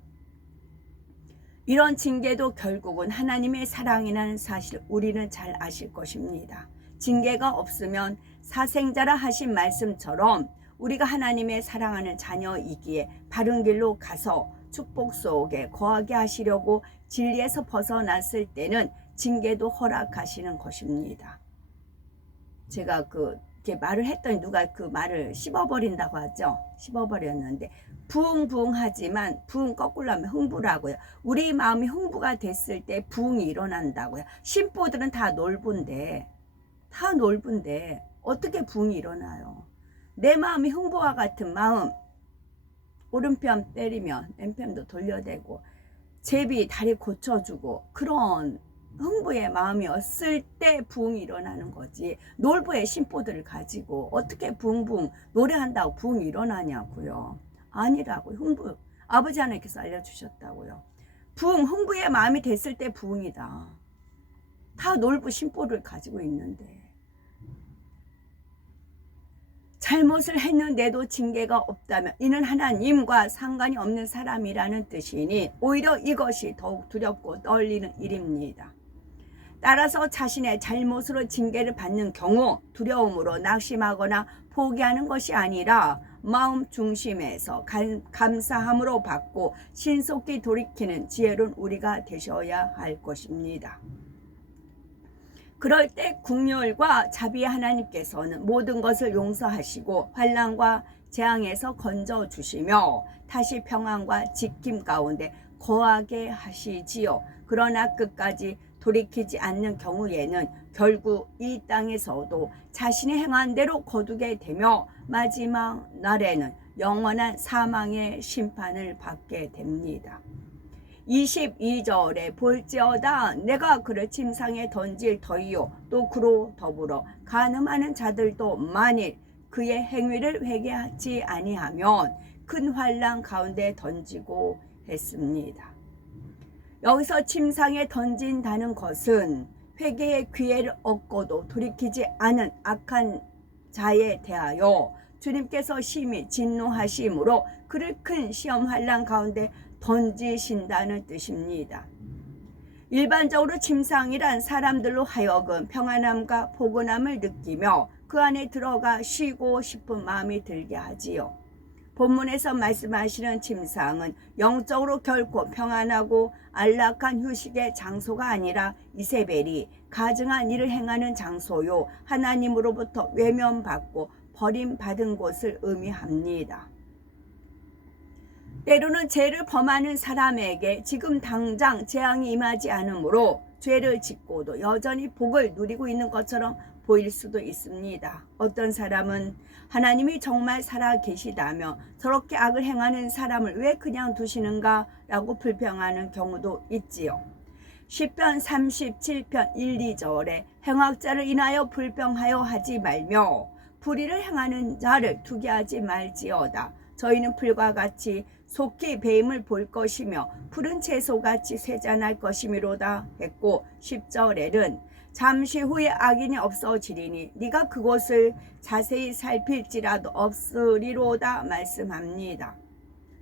이런 징계도 결국은 하나님의 사랑이라는 사실을 우리는 잘 아실 것입니다. 징계가 없으면 사생자라 하신 말씀처럼 우리가 하나님의 사랑하는 자녀이기에 바른 길로 가서 축복 속에 거하게 하시려고 진리에서 벗어났을 때는 징계도 허락하시는 것입니다. 제가 이렇게 말을 했더니 누가 그 말을 씹어버린다고 하죠. 씹어버렸는데, 부흥하지만 부흥 거꾸로 하면 흥부라고요. 우리 마음이 흥부가 됐을 때 부흥이 일어난다고요. 심보들은 다 놀부인데 어떻게 부흥이 일어나요? 내 마음이 흥부와 같은 마음, 오른편 때리면 왼편도 돌려대고 제비 다리 고쳐주고 그런 흥부의 마음이었을 때 부흥이 일어나는 거지, 놀부의 심보들을 가지고 어떻게 부흥 노래한다고 부흥이 일어나냐고요. 아니라고요. 흥부, 아버지 하나님께서 알려주셨다고요. 흥부의 마음이 됐을 때 부흥이다. 다 놀부 심보를 가지고 있는데, 잘못을 했는데도 징계가 없다면 이는 하나님과 상관이 없는 사람이라는 뜻이니 오히려 이것이 더욱 두렵고 떨리는 일입니다. 따라서 자신의 잘못으로 징계를 받는 경우 두려움으로 낙심하거나 포기하는 것이 아니라 마음 중심에서 감사함으로 받고 신속히 돌이키는 지혜로운 우리가 되셔야 할 것입니다. 그럴 때 긍휼과 자비의 하나님께서는 모든 것을 용서하시고 환난과 재앙에서 건져주시며 다시 평안과 지킴 가운데 거하게 하시지요. 그러나 끝까지 돌이키지 않는 경우에는 결국 이 땅에서도 자신이 행한 대로 거두게 되며 마지막 날에는 영원한 사망의 심판을 받게 됩니다. 22절에 볼지어다 내가 그를 침상에 던질 터이요 또 그로 더불어 간음하는 자들도 만일 그의 행위를 회개하지 아니하면 큰 환난 가운데 던지고 했습니다. 여기서 침상에 던진다는 것은 회개의 기회를 얻고도 돌이키지 않은 악한 자에 대하여 주님께서 심히 진노하심으로 그를 큰 시험 환난 가운데 던지신다는 뜻입니다. 일반적으로 침상이란 사람들로 하여금 평안함과 포근함을 느끼며 그 안에 들어가 쉬고 싶은 마음이 들게 하지요. 본문에서 말씀하시는 침상은 영적으로 결코 평안하고 안락한 휴식의 장소가 아니라 이세벨이 가증한 일을 행하는 장소요, 하나님으로부터 외면받고 버림받은 곳을 의미합니다. 때로는 죄를 범하는 사람에게 지금 당장 재앙이 임하지 않으므로 죄를 짓고도 여전히 복을 누리고 있는 것처럼 보일 수도 있습니다. 어떤 사람은 하나님이 정말 살아 계시다며 저렇게 악을 행하는 사람을 왜 그냥 두시는가 라고 불평하는 경우도 있지요. 시편 37편 1, 2절에 행악자를 인하여 불평하여 하지 말며 불의를 행하는 자를 두게 하지 말지어다. 저희는 풀과 같이 속히 뱀을 볼 것이며 푸른 채소같이 쇠잔할 것이미로다 했고 10절에는 잠시 후에 악인이 없어지리니 네가 그곳을 자세히 살필지라도 없으리로다 말씀합니다.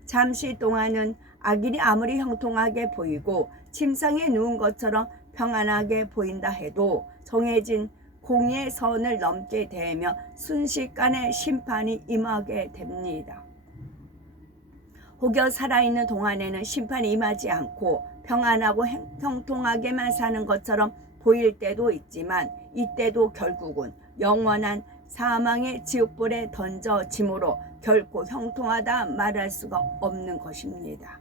잠시 동안은 악인이 아무리 형통하게 보이고 침상에 누운 것처럼 평안하게 보인다 해도 정해진 공의의 선을 넘게 되면 순식간에 심판이 임하게 됩니다. 혹여 살아있는 동안에는 심판이 임하지 않고 평안하고 형통하게만 사는 것처럼 보일 때도 있지만 이때도 결국은 영원한 사망의 지옥불에 던져짐으로 결코 형통하다 말할 수가 없는 것입니다.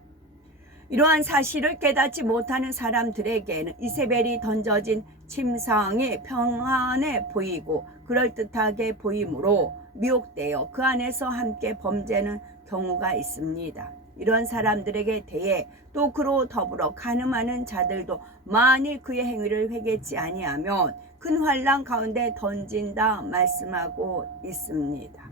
이러한 사실을 깨닫지 못하는 사람들에게는 이세벨이 던져진 침상이 평안해 보이고 그럴듯하게 보이므로 미혹되어 그 안에서 함께 범죄는 경우가 있습니다. 이런 사람들에게 대해 또 그로 더불어 간음하는 자들도 만일 그의 행위를 회개치 아니하면 큰 환난 가운데 던진다 말씀하고 있습니다.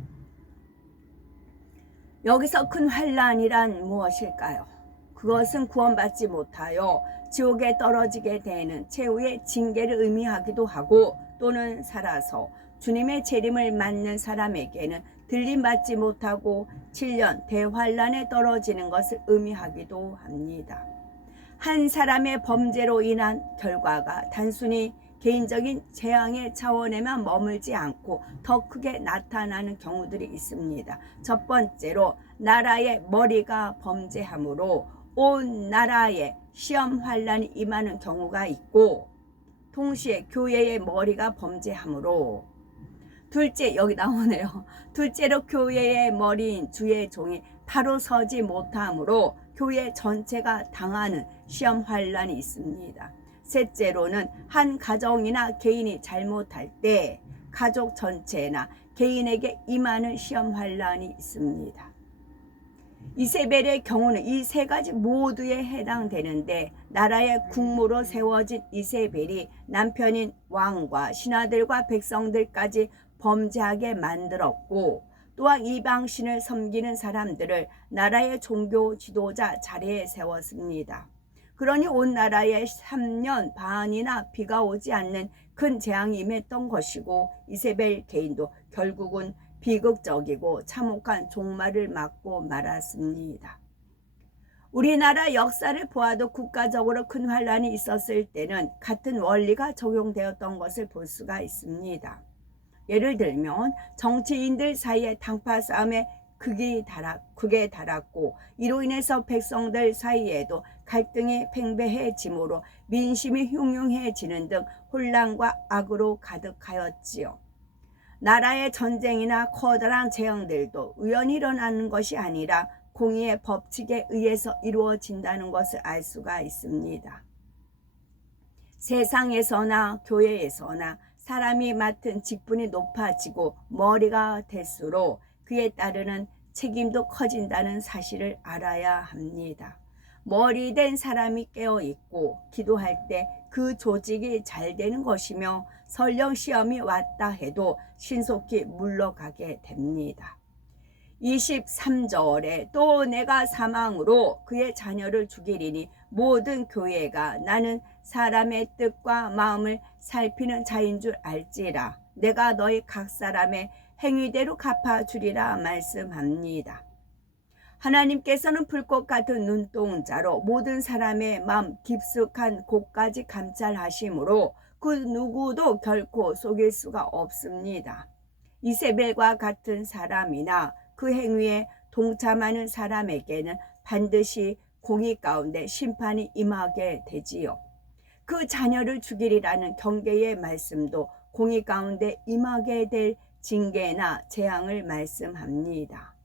여기서 큰 환난이란 무엇일까요? 그것은 구원받지 못하여 지옥에 떨어지게 되는 최후의 징계를 의미하기도 하고 또는 살아서 주님의 재림을 맞는 사람에게는 들림받지 못하고 7년 대환란에 떨어지는 것을 의미하기도 합니다. 한 사람의 범죄로 인한 결과가 단순히 개인적인 재앙의 차원에만 머물지 않고 더 크게 나타나는 경우들이 있습니다. 첫 번째로 나라의 머리가 범죄함으로 온 나라에 시험 환란이 임하는 경우가 있고 동시에 교회의 머리가 범죄함으로 둘째 여기 나오네요. 둘째로 교회의 머리인 주의 종이 바로 서지 못함으로 교회 전체가 당하는 시험 환란이 있습니다. 셋째로는 한 가정이나 개인이 잘못할 때 가족 전체나 개인에게 임하는 시험 환란이 있습니다. 이세벨의 경우는 이 세 가지 모두에 해당되는데 나라의 국무로 세워진 이세벨이 남편인 왕과 신하들과 백성들까지 범죄하게 만들었고 또한 이방신을 섬기는 사람들을 나라의 종교 지도자 자리에 세웠습니다. 그러니 온 나라에 3년 반이나 비가 오지 않는 큰 재앙이 임했던 것이고 이세벨 개인도 결국은 비극적이고 참혹한 종말을 맞고 말았습니다. 우리나라 역사를 보아도 국가적으로 큰 환란이 있었을 때는 같은 원리가 적용되었던 것을 볼 수가 있습니다. 예를 들면 정치인들 사이에 당파 싸움에 극에 달았고 이로 인해서 백성들 사이에도 갈등이 팽배해지므로 민심이 흉흉해지는 등 혼란과 악으로 가득하였지요. 나라의 전쟁이나 커다란 재앙들도 우연히 일어나는 것이 아니라 공의의 법칙에 의해서 이루어진다는 것을 알 수가 있습니다. 세상에서나 교회에서나 사람이 맡은 직분이 높아지고 머리가 될수록 그에 따르는 책임도 커진다는 사실을 알아야 합니다. 머리 된 사람이 깨어있고 기도할 때 그 조직이 잘 되는 것이며 설령 시험이 왔다 해도 신속히 물러가게 됩니다. 23절에 또 내가 사망으로 그의 자녀를 죽이리니 모든 교회가 나는 사람의 뜻과 마음을 살피는 자인 줄 알지라. 내가 너희 각 사람의 행위대로 갚아주리라 말씀합니다. 하나님께서는 불꽃 같은 눈동자로 모든 사람의 마음 깊숙한 곳까지 감찰하심으로 그 누구도 결코 속일 수가 없습니다. 이세벨과 같은 사람이나 그 행위에 동참하는 사람에게는 반드시 공의 가운데 심판이 임하게 되지요. 그 자녀를 죽이리라는 경계의 말씀도 공의 가운데 임하게 될 징계나 재앙을 말씀합니다.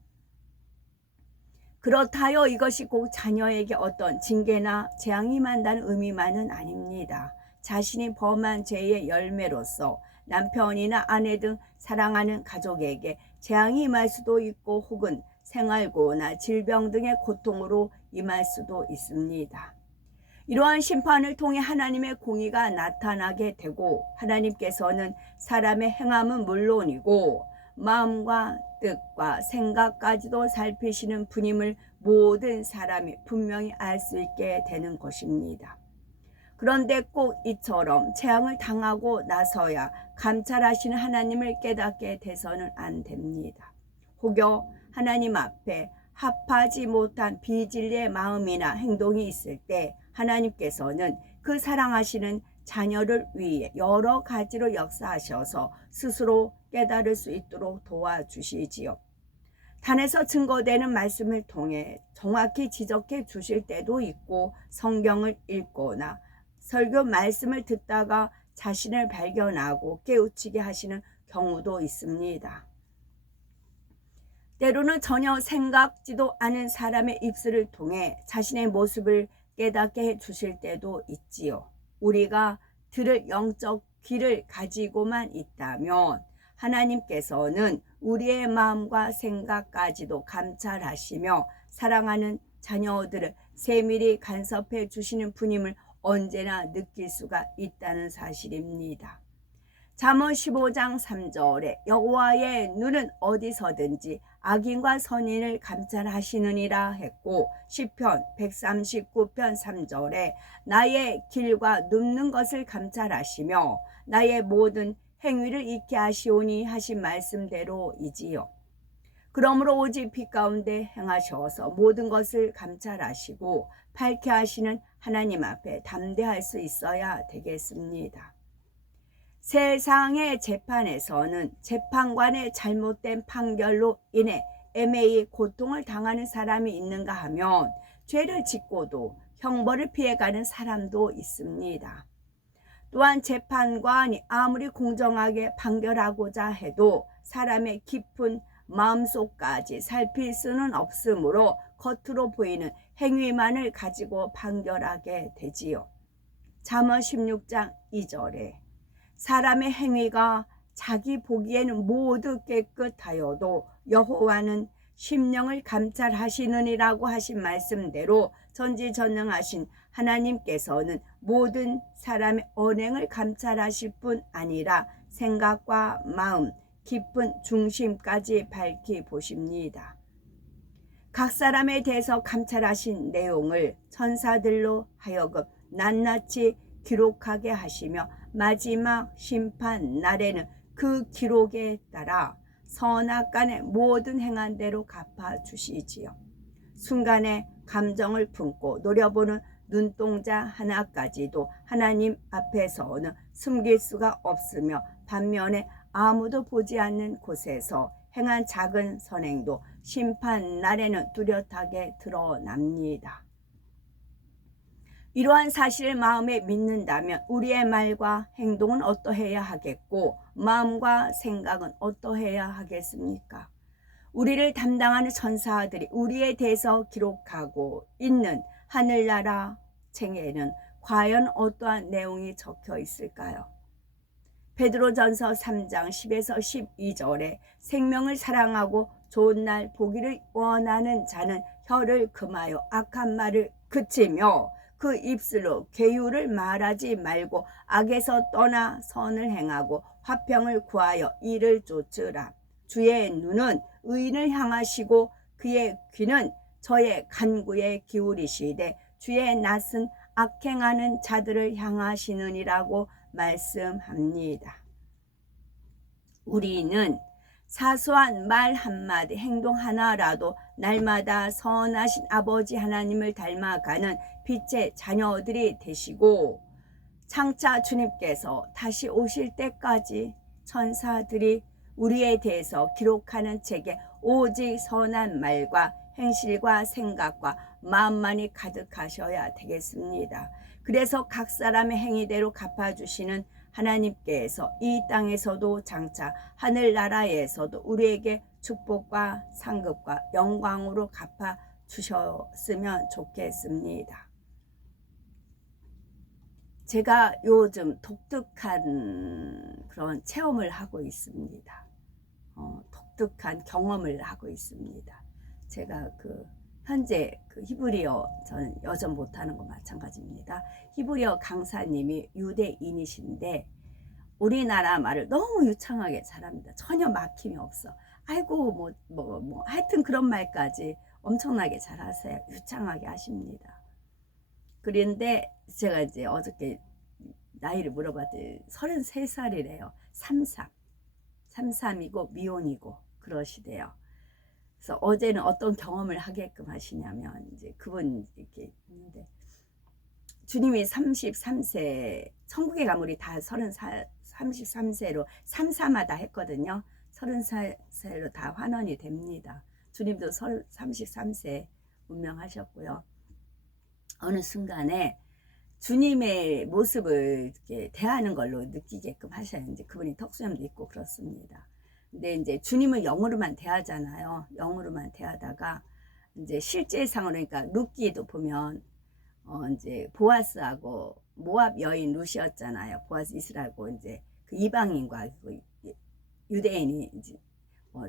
그렇다여 이것이 꼭 자녀에게 어떤 징계나 재앙이 임한다는 의미만은 아닙니다. 자신이 범한 죄의 열매로서 남편이나 아내 등 사랑하는 가족에게 재앙이 임할 수도 있고 혹은 생활고나 질병 등의 고통으로 임할 수도 있습니다. 이러한 심판을 통해 하나님의 공의가 나타나게 되고 하나님께서는 사람의 행함은 물론이고 마음과 뜻과 생각까지도 살피시는 분임을 모든 사람이 분명히 알 수 있게 되는 것입니다. 그런데 꼭 이처럼 재앙을 당하고 나서야 감찰하시는 하나님을 깨닫게 돼서는 안 됩니다. 혹여 하나님 앞에 합하지 못한 비진리의 마음이나 행동이 있을 때 하나님께서는 그 사랑하시는 자녀를 위해 여러 가지로 역사하셔서 스스로 깨달을 수 있도록 도와주시지요. 단에서 증거되는 말씀을 통해 정확히 지적해 주실 때도 있고, 성경을 읽거나 설교 말씀을 듣다가 자신을 발견하고 깨우치게 하시는 경우도 있습니다. 때로는 전혀 생각지도 않은 사람의 입술을 통해 자신의 모습을 깨닫게 해 주실 때도 있지요. 우리가 들을 영적 귀를 가지고만 있다면 하나님께서는 우리의 마음과 생각까지도 감찰하시며 사랑하는 자녀들을 세밀히 간섭해 주시는 분임을 언제나 느낄 수가 있다는 사실입니다. 잠언 15장 3절에 여호와의 눈은 어디서든지 악인과 선인을 감찰하시느니라 했고, 시편 139편 3절에 나의 길과 눕는 것을 감찰하시며 나의 모든 행위를 익히 아시오니 하신 말씀대로이지요. 그러므로 오직 빛 가운데 행하셔서 모든 것을 감찰하시고 밝게 하시는 하나님 앞에 담대할 수 있어야 되겠습니다. 세상의 재판에서는 재판관의 잘못된 판결로 인해 애매히 고통을 당하는 사람이 있는가 하면 죄를 짓고도 형벌을 피해가는 사람도 있습니다. 또한 재판관이 아무리 공정하게 판결하고자 해도 사람의 깊은 마음속까지 살필 수는 없으므로 겉으로 보이는 행위만을 가지고 판결하게 되지요. 잠언 16장 2절에 사람의 행위가 자기 보기에는 모두 깨끗하여도 여호와는 심령을 감찰하시느니라고 하신 말씀대로 전지전능하신 하나님께서는 모든 사람의 언행을 감찰하실 뿐 아니라 생각과 마음, 깊은 중심까지 밝히 보십니다. 각 사람에 대해서 감찰하신 내용을 천사들로 하여금 낱낱이 기록하게 하시며 마지막 심판 날에는 그 기록에 따라 선악간의 모든 행한 대로 갚아주시지요. 순간의 감정을 품고 노려보는 눈동자 하나까지도 하나님 앞에서는 숨길 수가 없으며, 반면에 아무도 보지 않는 곳에서 행한 작은 선행도 심판 날에는 뚜렷하게 드러납니다. 이러한 사실을 마음에 믿는다면 우리의 말과 행동은 어떠해야 하겠고 마음과 생각은 어떠해야 하겠습니까? 우리를 담당하는 천사들이 우리에 대해서 기록하고 있는 하늘나라 책에는 과연 어떠한 내용이 적혀 있을까요? 베드로전서 3장 10에서 12절에 생명을 사랑하고 좋은 날 보기를 원하는 자는 혀를 금하여 악한 말을 그치며 그 입술로 계율을 말하지 말고 악에서 떠나 선을 행하고 화평을 구하여 이를 쫓으라. 주의 눈은 의인을 향하시고 그의 귀는 저의 간구에 기울이시되 주의 낯은 악행하는 자들을 향하시느니라고 말씀합니다. 우리는 사소한 말 한마디, 행동 하나라도 날마다 선하신 아버지 하나님을 닮아가는 빛의 자녀들이 되시고, 장차 주님께서 다시 오실 때까지 천사들이 우리에 대해서 기록하는 책에 오직 선한 말과 행실과 생각과 마음만이 가득하셔야 되겠습니다. 그래서 각 사람의 행위대로 갚아주시는 하나님께서 이 땅에서도 장차 하늘나라에서도 우리에게 축복과 상급과 영광으로 갚아주셨으면 좋겠습니다. 제가 요즘 독특한 그런 체험을 하고 있습니다. 독특한 경험을 하고 있습니다. 제가 현재 히브리어, 저는 여전 못하는 거 마찬가지입니다. 히브리어 강사님이 유대인이신데 우리나라 말을 너무 유창하게 잘합니다. 전혀 막힘이 없어. 아이고 하여튼 그런 말까지 엄청나게 잘하세요. 유창하게 하십니다. 그런데 제가 이제 어저께 나이를 물어봤더니 33살이래요. 33이고 미혼이고 그러시대요. 그래서 어제는 어떤 경험을 하게끔 하시냐면 이제 그분 이렇게 있는데 주님이 33세 천국에 가면 우리 다 33세로 33마다 했거든요. 30살로 다 환원이 됩니다. 주님도 33세 운명하셨고요. 어느 순간에 주님의 모습을 이렇게 대하는 걸로 느끼게끔 하셔요. 이제 그분이 턱수염도 있고 그렇습니다. 근데 이제 주님은 영으로만 대하잖아요. 영으로만 대하다가 이제 실제상으로 그러니까 룻기도 보면 이제 보아스하고 모압 여인 룻이었잖아요. 보아스 이스라엘고 이제 그 이방인과 그 유대인이 이제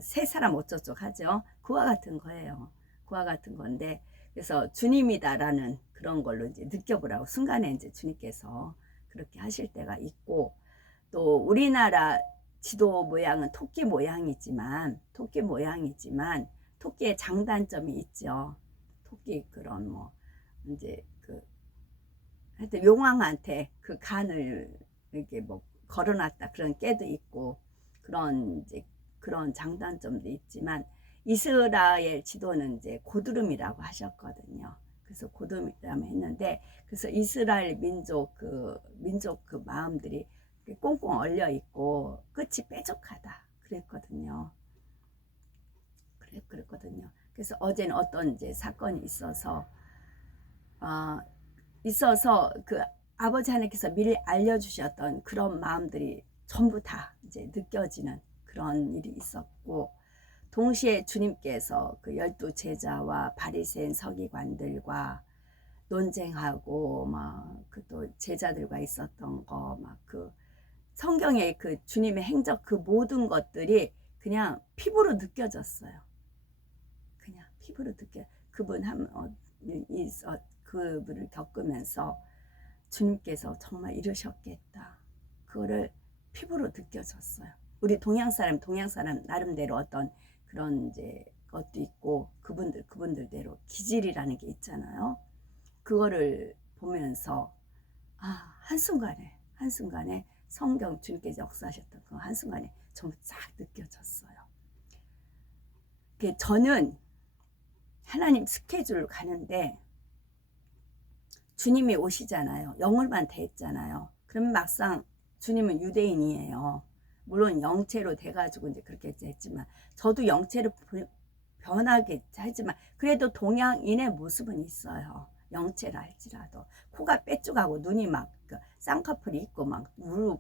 세 사람 어쩌고 하죠. 그와 같은 거예요. 그와 같은 건데 그래서 주님이다라는 그런 걸로 이제 느껴보라고 순간에 이제 주님께서 그렇게 하실 때가 있고 또 우리나라 지도 모양은 토끼 모양이지만 토끼의 장단점이 있죠. 토끼 그런 이제 하여튼 용왕한테 그 간을 이렇게 걸어놨다 그런 깨도 있고 그런 장단점도 있지만 이스라엘 지도는 이제 고드름이라고 하셨거든요. 그래서 고드름이라고 했는데 그래서 이스라엘 민족 그 마음들이 꽁꽁 얼려 있고 끝이 뾰족하다 그랬거든요. 그래서 어제는 어떤 이제 사건이 있어서 그 아버지 하나님께서 미리 알려주셨던 그런 마음들이 전부 다 이제 느껴지는 그런 일이 있었고 동시에 주님께서 그 12제자와 바리새인 서기관들과 논쟁하고 그 또 제자들과 있었던 거 그 성경의 그 주님의 행적 그 모든 것들이 그냥 피부로 느껴졌어요. 그냥 피부로 그분을 겪으면서 주님께서 정말 이러셨겠다. 그거를 피부로 느껴졌어요. 우리 동양 사람 나름대로 어떤 그런 이제 것도 있고 그분들대로 기질이라는 게 있잖아요. 그거를 보면서 한순간에 성경 주님께서 역사하셨던 그 한순간에 정말 싹 느껴졌어요. 저는 하나님 스케줄을 가는데 주님이 오시잖아요. 영으로만 됐잖아요. 그러면 막상 주님은 유대인이에요. 물론 영체로 돼가지고 이제 그렇게 했지만 저도 영체로 변하게 하지만 그래도 동양인의 모습은 있어요. 영체라 할지라도 코가 빼쭉하고 눈이 쌍꺼풀이 있고 우르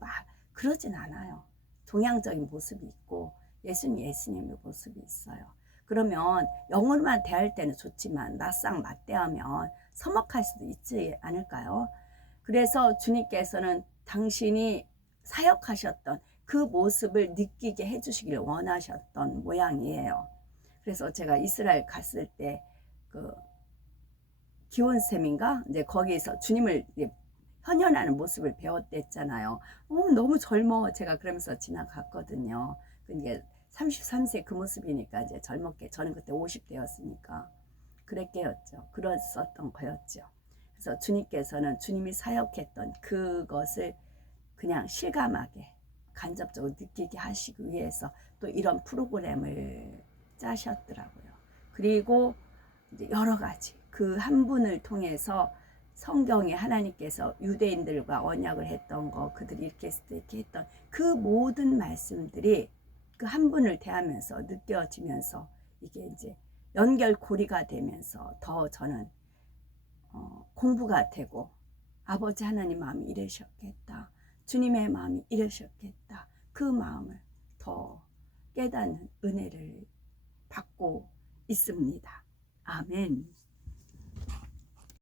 그러진 않아요. 동양적인 모습이 있고 예수님의 모습이 있어요. 그러면 영으로만 대할 때는 좋지만 막상 맞대하면 서먹할 수도 있지 않을까요? 그래서 주님께서는 당신이 사역하셨던 그 모습을 느끼게 해주시기를 원하셨던 모양이에요. 그래서 제가 이스라엘 갔을 때 기온샘인가 이제 거기서 주님을 이제 현현하는 모습을 배웠댔잖아요. 너무 젊어. 제가 그러면서 지나갔거든요. 이게 33세 그 모습이니까 이제 젊었게 저는 그때 50대였으니까 그랬었던 거였죠. 그래서 주님께서는 주님이 사역했던 그것을 그냥 실감하게 간접적으로 느끼게 하시기 위해서 또 이런 프로그램을 짜셨더라고요. 그리고 이제 여러 가지 그 한 분을 통해서 성경에 하나님께서 유대인들과 언약을 했던 거 그들이 이렇게 했을 때 이렇게 했던 그 모든 말씀들이 그 한 분을 대하면서 느껴지면서 이게 이제 연결고리가 되면서 더 저는 공부가 되고 아버지 하나님 마음이 이러셨겠다. 주님의 마음이 이러셨겠다. 그 마음을 더 깨닫는 은혜를 받고 있습니다. 아멘.